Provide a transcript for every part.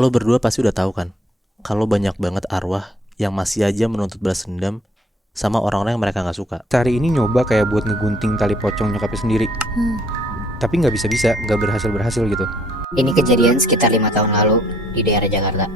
Lo berdua pasti udah tahu kan, kalau banyak banget arwah yang masih aja menuntut balas dendam sama orang-orang yang mereka nggak suka. Sari ini nyoba kayak buat ngegunting tali pocong nyokapnya sendiri, tapi nggak bisa, nggak berhasil gitu. Ini kejadian sekitar 5 tahun lalu di daerah Jakarta.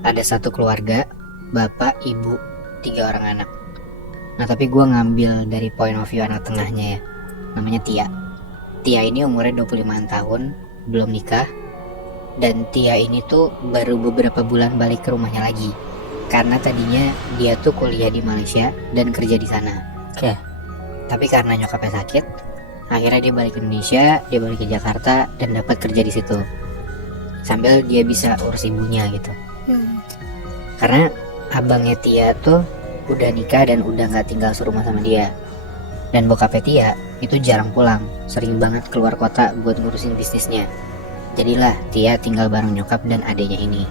Ada satu keluarga, bapak, ibu, 3 orang anak. Nah tapi gue ngambil dari point of view anak tengahnya ya, namanya Tia. Tia ini umurnya 25 tahun, belum nikah. Dan Tia ini tuh baru beberapa bulan balik ke rumahnya lagi, karena tadinya dia tuh kuliah di Malaysia dan kerja di sana. Oke. Tapi karena nyokapnya sakit, akhirnya dia balik ke Indonesia, dia balik ke Jakarta dan dapat kerja di situ. Sambil dia bisa urus ibunya gitu. Karena abangnya Tia tuh udah nikah dan udah nggak tinggal serumah sama dia. Dan bokapnya Tia itu jarang pulang, sering banget keluar kota buat ngurusin bisnisnya. Jadilah Tia tinggal bareng nyokap dan adiknya ini.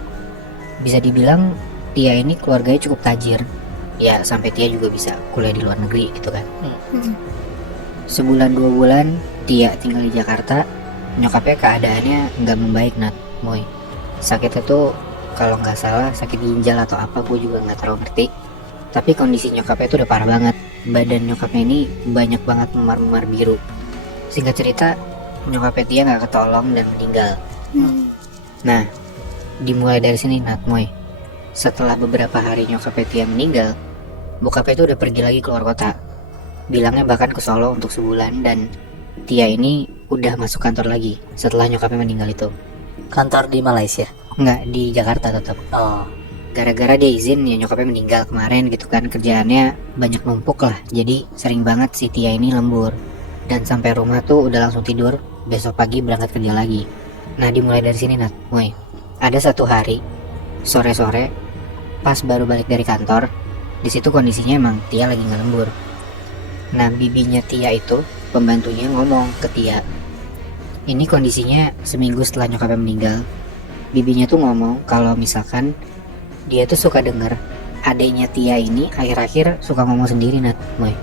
Bisa dibilang Tia ini keluarganya cukup tajir. Ya sampai Tia juga bisa kuliah di luar negeri gitu kan. Sebulan 2 bulan Tia tinggal di Jakarta, nyokapnya keadaannya nggak membaik Nat, Moy. Sakitnya tuh kalau nggak salah sakit ginjal atau apa, gue juga nggak terlalu ngerti. Tapi kondisi nyokapnya itu udah parah banget. Badan nyokapnya ini banyak banget memar-memar biru. Singkat cerita, nyokapnya Tia nggak ketolong dan meninggal. Nah, dimulai dari sini Nat, Moy. Setelah beberapa hari nyokapnya Tia meninggal, bokapnya itu udah pergi lagi keluar kota. Bilangnya bahkan ke Solo untuk sebulan, dan Tia ini udah masuk kantor lagi setelah nyokapnya meninggal itu. Kantor di Malaysia. Enggak, di Jakarta tetap. Oh. Gara-gara dia izin ya nyokapnya meninggal kemarin gitu kan, kerjaannya banyak numpuk lah. Jadi sering banget si Tia ini lembur. Dan sampai rumah tuh udah langsung tidur, besok pagi berangkat kerja lagi. Nah dimulai dari sini Nat, Moy. Ada satu hari sore-sore pas baru balik dari kantor, di situ kondisinya emang Tia lagi ngelembur. Nah bibinya Tia itu, pembantunya ngomong ke Tia, ini kondisinya seminggu setelah nyokapnya meninggal. Bibinya tuh ngomong kalau misalkan dia tuh suka denger adeknya Tia ini akhir-akhir suka ngomong sendiri Nat, Moy.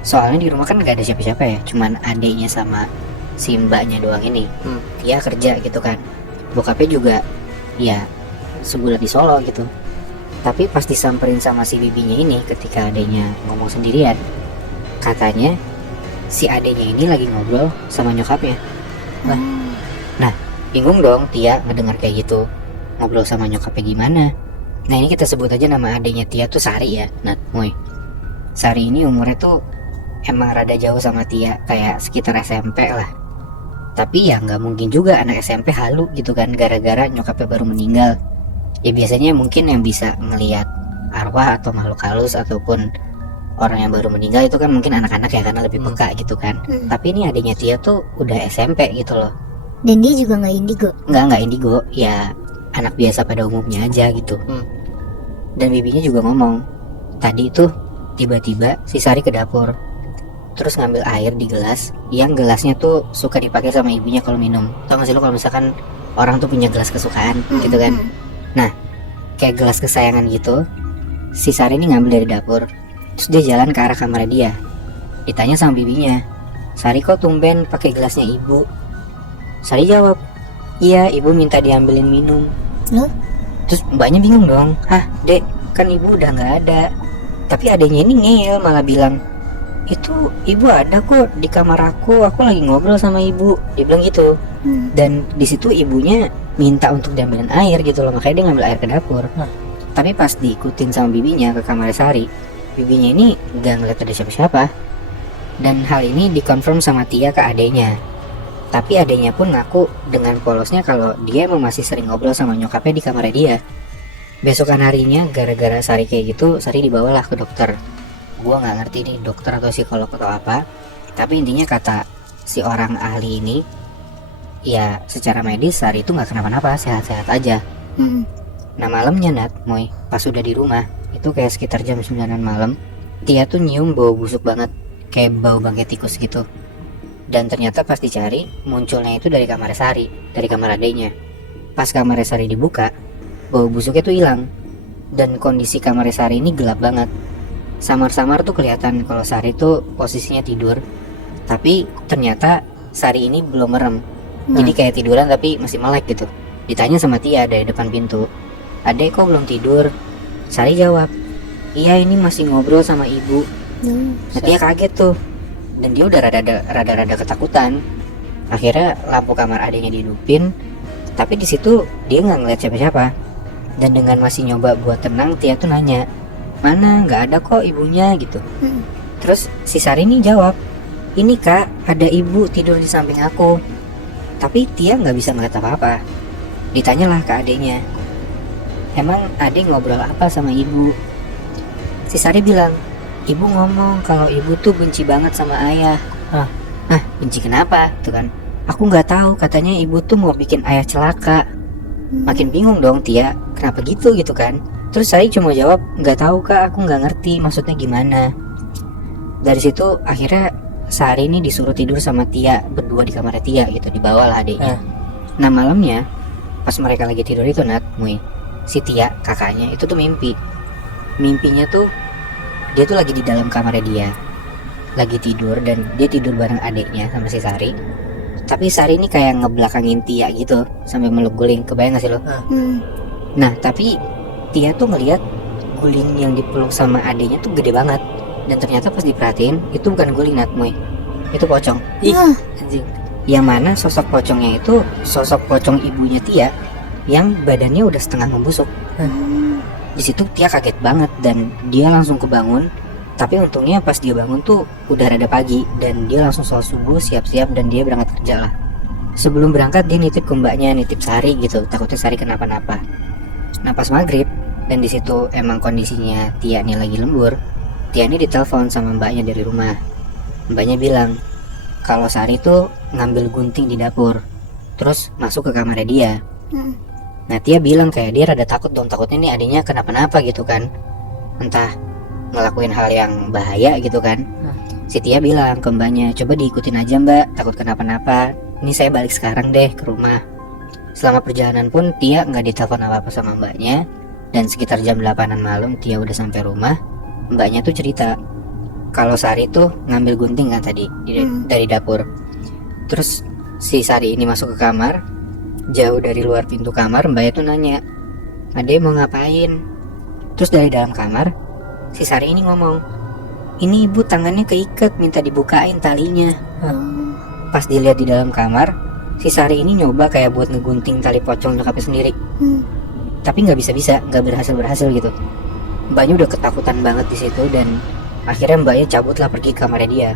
Soalnya di rumah kan gak ada siapa-siapa ya, cuman adeknya sama si mbaknya doang ini. Tia kerja gitu kan, bokapnya juga ya sebulan di Solo gitu. Tapi pas disamperin sama si bibinya ini ketika adeknya ngomong sendirian, katanya si adeknya ini lagi ngobrol sama nyokapnya. Nah bingung dong Tia ngedengar kayak gitu, ngobrol sama nyokapnya gimana. Nah ini kita sebut aja nama adeknya Tia tuh Sari ya, Nat, Moy. Sari ini umurnya tuh emang rada jauh sama Tia, kayak sekitar SMP lah. Tapi ya nggak mungkin juga anak SMP halu gitu kan gara-gara nyokapnya baru meninggal. Ya biasanya mungkin yang bisa ngelihat arwah atau makhluk halus ataupun orang yang baru meninggal itu kan mungkin anak-anak ya, karena lebih peka gitu kan. Tapi ini adiknya Tia tuh udah SMP gitu loh. Dan dia juga nggak indigo. Nggak indigo, ya anak biasa pada umumnya aja gitu. Dan bibinya juga ngomong, tadi tuh tiba-tiba si Sari ke dapur, terus ngambil air di gelas, yang gelasnya tuh suka dipakai sama ibunya kalau minum. Tau gak sih lo kalau misalkan orang tuh punya gelas kesukaan gitu kan. Nah kayak gelas kesayangan gitu, si Sari ini ngambil dari dapur, terus dia jalan ke arah kamar dia. Ditanya sama bibinya, Sari kok tumben pakai gelasnya ibu? Sari jawab, iya ibu minta diambilin minum. Loh? Terus mbaknya bingung dong, hah dek, kan ibu udah nggak ada. Tapi adanya ini ngeyel malah bilang, itu ibu ada kok di kamar aku lagi ngobrol sama ibu. Dia bilang gitu. Dan di situ ibunya minta untuk diambilin air gitu loh, makanya dia ngambil air ke dapur. Tapi pas diikutin sama bibinya ke kamar Sari, bibinya ini nggak ngeliat ada siapa-siapa. Dan hal ini dikonfirm sama Tia ke adenya. Tapi adenya pun ngaku dengan polosnya kalau dia emang masih sering ngobrol sama nyokapnya di kamar dia. Besokan harinya gara-gara Sari kayak gitu, Sari dibawalah ke dokter. Gua nggak ngerti nih dokter atau psikolog atau apa, tapi intinya kata si orang ahli ini, ya secara medis Sari itu nggak kenapa-napa, sehat-sehat aja. Nah malamnya Nat, Moy, pas udah di rumah, itu kayak sekitar jam 9 malam, Tia tuh nyium bau busuk banget, kayak bau bangkai tikus gitu. Dan ternyata pas dicari, munculnya itu dari kamar Sari, dari kamar adenya. Pas kamar Sari dibuka, bau busuknya tuh hilang. Dan kondisi kamar Sari ini gelap banget. Samar-samar tuh kelihatan kalau Sari tuh posisinya tidur. Tapi ternyata Sari ini belum merem. Jadi kayak tiduran tapi masih melek gitu. Ditanya sama Tia dari depan pintu, "Adek kok belum tidur?" Sari jawab, "Iya ini masih ngobrol sama ibu." Nah, Tia kaget tuh, dan dia udah rada ketakutan. Akhirnya lampu kamar adiknya dihidupin, tapi di situ dia nggak ngeliat siapa-siapa. Dan dengan masih nyoba buat tenang, Tia tuh nanya, "Mana? Nggak ada kok ibunya," gitu. Terus si Sari ini jawab, "Ini kak, ada ibu tidur di samping aku." Tapi Tia nggak bisa ngeliat apa-apa. Ditanyalah ke adiknya, "Emang adik ngobrol apa sama ibu?" Si Sari bilang, "Ibu ngomong kalau ibu tuh benci banget sama ayah." Hah, benci kenapa? Tuh kan, "Aku nggak tahu, katanya ibu tuh mau bikin ayah celaka." Makin bingung dong Tia, kenapa gitu kan. Terus Sari cuma jawab, "Nggak tahu kak, aku nggak ngerti maksudnya gimana." Dari situ akhirnya Sari ini disuruh tidur sama Tia, berdua di kamarnya Tia gitu, di bawah lah adiknya. Nah malamnya pas mereka lagi tidur itu si Tia kakaknya itu tuh mimpinya tuh dia tuh lagi di dalam kamarnya dia, lagi tidur, dan dia tidur bareng adiknya sama si Sari. Tapi Sari ini kayak ngebelakangin Tia gitu sampai meluk guling, kebayang gak sih lo? Nah tapi Tia tuh ngeliat guling yang dipeluk sama adiknya tuh gede banget, dan ternyata pas diperhatiin itu bukan guling itu pocong. Anjing. Yang mana sosok pocongnya itu sosok pocong ibunya Tia yang badannya udah setengah membusuk. Di situ Tia kaget banget dan dia langsung kebangun. Tapi untungnya pas dia bangun tuh udah rada pagi dan dia langsung sholat subuh, siap-siap, dan dia berangkat kerja lah. Sebelum berangkat dia nitip ke mbaknya, nitip Sari gitu, takutnya Sari kenapa-napa. Nah pas maghrib, dan di situ emang kondisinya Tia ini lagi lembur, Tia ini ditelepon sama mbaknya dari rumah. Mbaknya bilang kalau Sari tuh ngambil gunting di dapur, terus masuk ke kamarnya dia. Nah Tia bilang kayak dia rada takut dong, takutnya nih adiknya kenapa-napa gitu kan, entah ngelakuin hal yang bahaya gitu kan. Si Tia bilang ke mbaknya, "Coba diikutin aja mbak, takut kenapa-napa. Ini saya balik sekarang deh ke rumah." Selama perjalanan pun Tia nggak ditelepon apa-apa sama mbaknya. Dan sekitar jam 8-an malam Tia udah sampai rumah. Mbaknya tuh cerita kalau Sari tuh ngambil gunting kan tadi dari dapur. Terus si Sari ini masuk ke kamar. Jauh dari luar pintu kamar mbaknya tuh nanya, "Adek mau ngapain?" Terus dari dalam kamar si Sari ini ngomong, "Ini ibu tangannya keikat, minta dibukain talinya." Pas dilihat di dalam kamar, si Sari ini nyoba kayak buat ngegunting tali pocong nyokapnya sendiri. Tapi nggak bisa, nggak berhasil gitu. Mbaknya udah ketakutan banget di situ, dan akhirnya mbaknya cabutlah pergi ke kamarnya dia.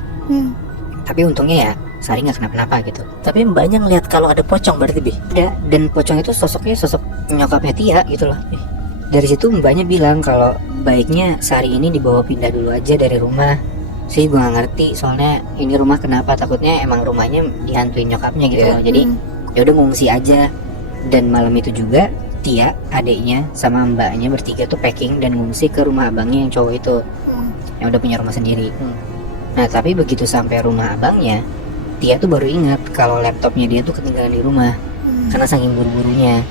Tapi untungnya ya Sari nggak kenapa-napa gitu. Tapi mbaknya ngeliat kalau ada pocong berarti Bi? Ada, dan pocong itu sosoknya sosok nyokapnya Tia gitu loh. Dari situ mbaknya bilang kalau baiknya Sari ini dibawa pindah dulu aja dari rumah. Sih gue gak ngerti soalnya ini rumah kenapa, takutnya emang rumahnya dihantuin nyokapnya gitu loh. Jadi ya udah ngungsi aja. Dan malam itu juga Tia, adiknya sama mbaknya bertiga tuh packing dan ngungsi ke rumah abangnya yang cowok itu, yang udah punya rumah sendiri. Nah tapi begitu sampai rumah abangnya, Tia tuh baru ingat kalau laptopnya dia tuh ketinggalan di rumah karena saking buru-burunya.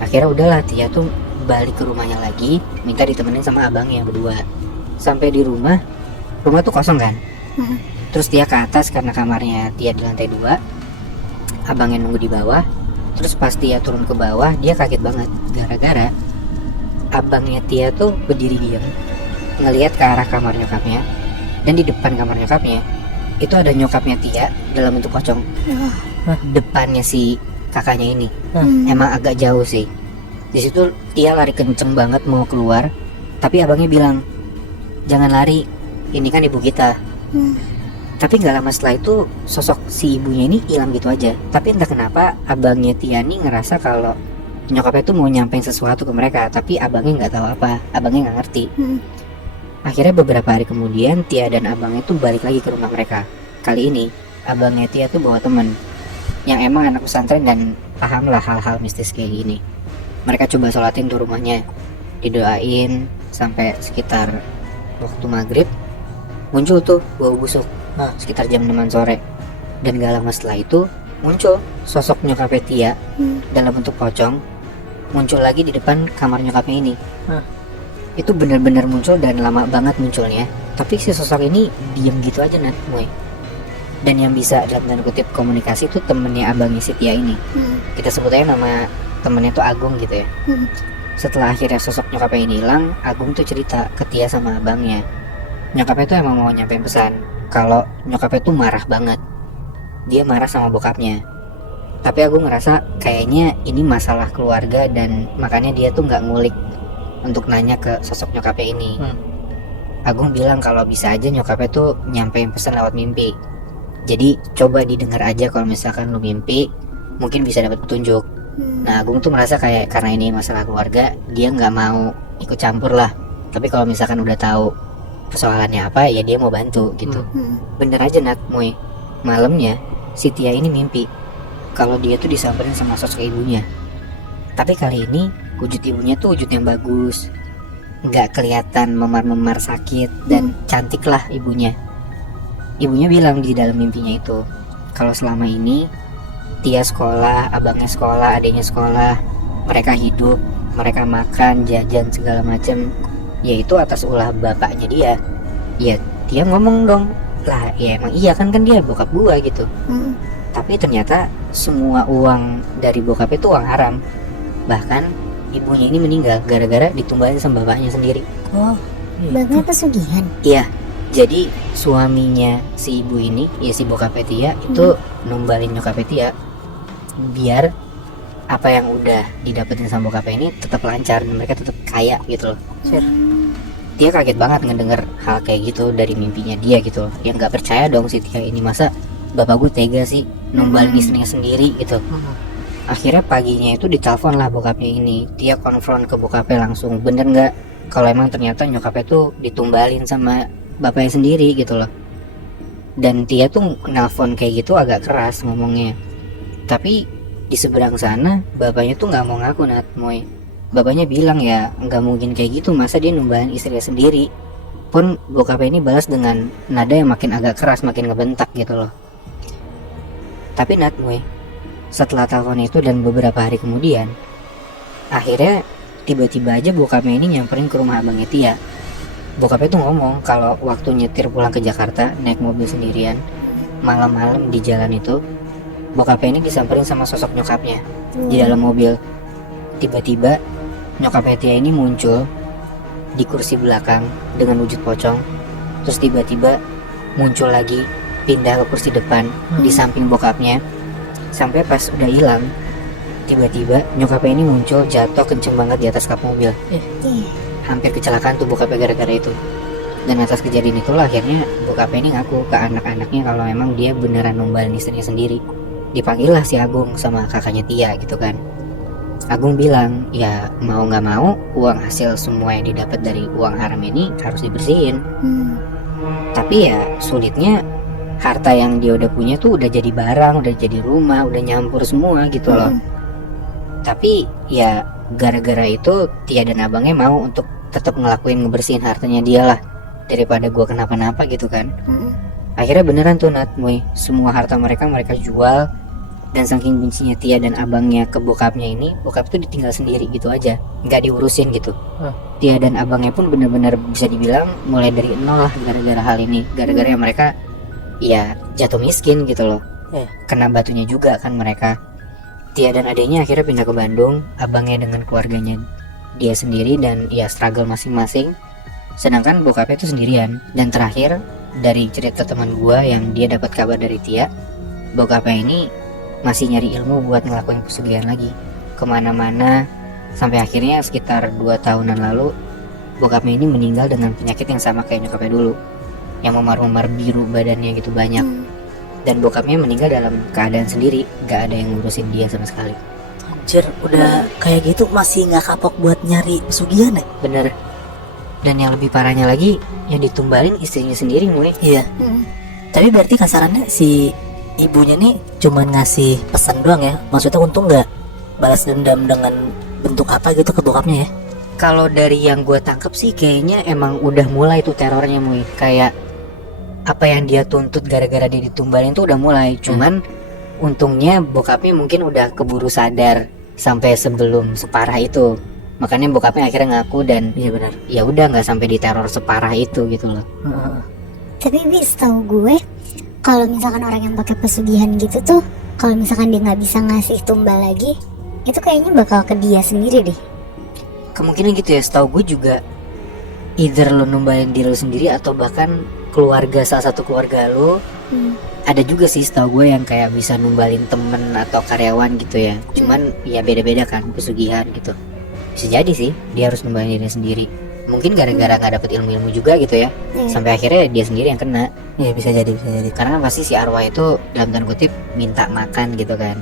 Akhirnya udahlah Tia tuh balik ke rumahnya lagi, minta ditemenin sama abangnya berdua. Sampai di rumah tuh kosong kan. Terus Tia ke atas karena kamarnya Tia di lantai 2, abangnya nunggu di bawah. Terus pas Tia turun ke bawah, dia kaget banget gara-gara abangnya Tia tuh berdiri diam ngelihat ke arah kamar nyokapnya, dan di depan kamar nyokapnya itu ada nyokapnya Tia dalam bentuk pocong. Depannya si kakaknya ini emang agak jauh sih. Di situ Tia lari kenceng banget mau keluar, tapi abangnya bilang, "Jangan lari, ini kan ibu kita." Tapi nggak lama setelah itu sosok si ibunya ini hilang gitu aja. Tapi entah kenapa abangnya Tia ini ngerasa kalau nyokapnya tuh mau nyampein sesuatu ke mereka, tapi abangnya nggak tahu apa, abangnya nggak ngerti. Akhirnya beberapa hari kemudian Tia dan abangnya tuh balik lagi ke rumah mereka. Kali ini abangnya Tia tuh bawa temen yang emang anak pesantren dan paham lah hal-hal mistis kayak gini. Mereka coba sholatin tuh rumahnya, didoain sampai sekitar waktu maghrib muncul tuh bau busuk sekitar jam 6 sore. Dan gak lama setelah itu muncul sosok nyokapnya Tia dalam bentuk pocong, muncul lagi di depan kamar nyokapnya ini. Itu benar-benar muncul dan lama banget munculnya. Tapi si sosok ini diem gitu aja Dan yang bisa dalam tanda kutip komunikasi itu temennya abangnya si Tia ini. Kita sebut aja nama temennya tuh Agung gitu ya. Hmm. Setelah akhirnya sosok nyokapnya ini hilang, Agung tuh cerita ke Tia sama abangnya. Nyokapnya tuh emang mau nyampein pesan kalau nyokapnya tuh marah banget. Dia marah sama bokapnya. Tapi Agung ngerasa kayaknya ini masalah keluarga dan makanya dia tuh nggak ngulik untuk nanya ke sosok nyokapnya ini. Agung bilang kalau bisa aja nyokapnya tuh nyampein pesan lewat mimpi. Jadi coba didengar aja kalau misalkan lu mimpi, mungkin bisa dapat petunjuk. Nah Agung tuh merasa kayak karena ini masalah keluarga, dia nggak mau ikut campur lah. Tapi kalau misalkan udah tahu persoalannya apa, ya dia mau bantu gitu. Bener aja Nat, Moy. Malamnya si Tia ini mimpi kalau dia tuh disamperin sama sosok ibunya. Tapi kali ini wujud ibunya tuh wujud yang bagus, nggak kelihatan memar-memar sakit dan cantik lah ibunya. Ibunya bilang di dalam mimpinya itu kalau selama ini Tia sekolah, abangnya sekolah, adiknya sekolah, mereka hidup, mereka makan, jajan segala macem, yaitu atas ulah bapaknya dia. Ya Tia ngomong dong, lah ya emang iya kan dia bokap gua gitu. Tapi ternyata semua uang dari bokap itu uang haram. Bahkan ibunya ini meninggal gara-gara ditumbalin sama bapaknya sendiri. Oh, bapaknya pesugihan. Iya, jadi suaminya si ibu ini, ya si bokapnya Tia itu numbalin nyokapnya Tia biar apa yang udah didapetin sama bokapnya ini tetap lancar dan mereka tetap kaya gitu loh. Dia kaget banget ngedenger hal kayak gitu dari mimpinya dia gitu loh. Yang nggak percaya dong si Tia ini, masa bapak gue tega sih numbalin istrinya sendiri gitu. Akhirnya paginya itu ditelepon lah bokapnya ini. Tia konfront ke bokapnya langsung, bener nggak kalau emang ternyata nyokapnya tuh ditumbalin sama bapaknya sendiri gitu loh. Dan Tia tuh nelfon kayak gitu agak keras ngomongnya. Tapi di seberang sana bapaknya tuh nggak mau ngaku Nat, Moy. Bapaknya bilang ya nggak mungkin kayak gitu, masa dia numbalin istrinya sendiri. Pun bokapnya ini balas dengan nada yang makin agak keras, makin ngebentak gitu loh. Tapi Nat, Moy, setelah telepon itu dan beberapa hari kemudian, akhirnya tiba-tiba aja bokapnya ini nyamperin ke rumah abangnya Tia. Bokapnya tuh ngomong kalau waktu nyetir pulang ke Jakarta naik mobil sendirian, malam-malam di jalan itu bokapnya ini disamperin sama sosok nyokapnya di dalam mobil. Tiba-tiba nyokapnya Tia ini muncul di kursi belakang dengan wujud pocong. Terus tiba-tiba muncul lagi, pindah ke kursi depan di samping bokapnya. Sampai pas udah hilang, tiba-tiba nyokapnya ini muncul jatuh kenceng banget di atas kap mobil. Hampir kecelakaan tuh bokapnya gara-gara itu. Dan atas kejadian itulah akhirnya bokapnya ini ngaku ke anak-anaknya kalau emang dia beneran numbalin istrinya sendiri. Dipanggil lah si Agung sama kakaknya Tia gitu kan. Agung bilang ya mau gak mau uang hasil semua yang didapat dari uang haram ini harus dibersihin. Tapi ya sulitnya harta yang dia udah punya tuh udah jadi barang, udah jadi rumah, udah nyampur semua gitu loh. Tapi ya gara-gara itu Tia dan abangnya mau untuk tetap ngelakuin ngebersihin hartanya dia lah, daripada gua kenapa-napa gitu kan. Akhirnya beneran tuh Nat, Moy, semua harta mereka jual. Dan saking bencinya Tia dan abangnya ke bokapnya ini, bokap tuh ditinggal sendiri gitu aja, nggak diurusin gitu. Tia dan abangnya pun bener-bener bisa dibilang mulai dari nol lah gara-gara hal ini. Gara-gara mereka ya jatuh miskin gitu loh. Kena batunya juga kan mereka. Tia dan adiknya akhirnya pindah ke Bandung, abangnya dengan keluarganya dia sendiri dan ya struggle masing-masing. Sedangkan bokapnya itu sendirian. Dan terakhir dari cerita teman gua yang dia dapat kabar dari Tia, bokapnya ini masih nyari ilmu buat ngelakuin pesugihan lagi kemana-mana. Sampai akhirnya sekitar 2 tahunan lalu bokapnya ini meninggal dengan penyakit yang sama kayak nyokapnya dulu, yang memar-memar biru badannya gitu banyak. Dan bokapnya meninggal dalam keadaan sendiri, gak ada yang ngurusin dia sama sekali. Anjir, udah kayak gitu masih nggak kapok buat nyari pesugihan ya? Bener. Dan yang lebih parahnya lagi, yang ditumbalin istrinya sendiri, Moy. Iya. Tapi berarti kasarannya si ibunya nih cuman ngasih pesan doang ya? Maksudnya untung nggak balas dendam dengan bentuk apa gitu ke bokapnya ya? Kalau dari yang gue tangkep sih kayaknya emang udah mulai tuh terornya, Moy. Kayak apa yang dia tuntut gara-gara dia ditumbalin tuh udah mulai. Cuman untungnya bokapnya mungkin udah keburu sadar sampai sebelum separah itu. Makanya bokapnya akhirnya ngaku dan Iya benar. ya udah nggak sampai diteror separah itu gitu loh. Tapi bis tahu gue, kalau misalkan orang yang pakai pesugihan gitu tuh, kalau misalkan dia nggak bisa ngasih tumbal lagi, itu kayaknya bakal ke dia sendiri deh. Kemungkinan gitu ya, setahu gue juga either lo numbalin diri lo sendiri atau bahkan keluarga, salah satu keluarga lo. Ada juga sih setahu gue yang kayak bisa numbalin temen atau karyawan gitu ya. Cuman ya beda-beda kan pesugihan gitu. Bisa jadi sih dia harus numbalin dirinya sendiri. Mungkin gara-gara nggak dapet ilmu-ilmu juga gitu ya. Sampai akhirnya dia sendiri yang kena. Ya bisa jadi. Karena kan pasti si arwah itu dalam tanda kutip minta makan gitu kan.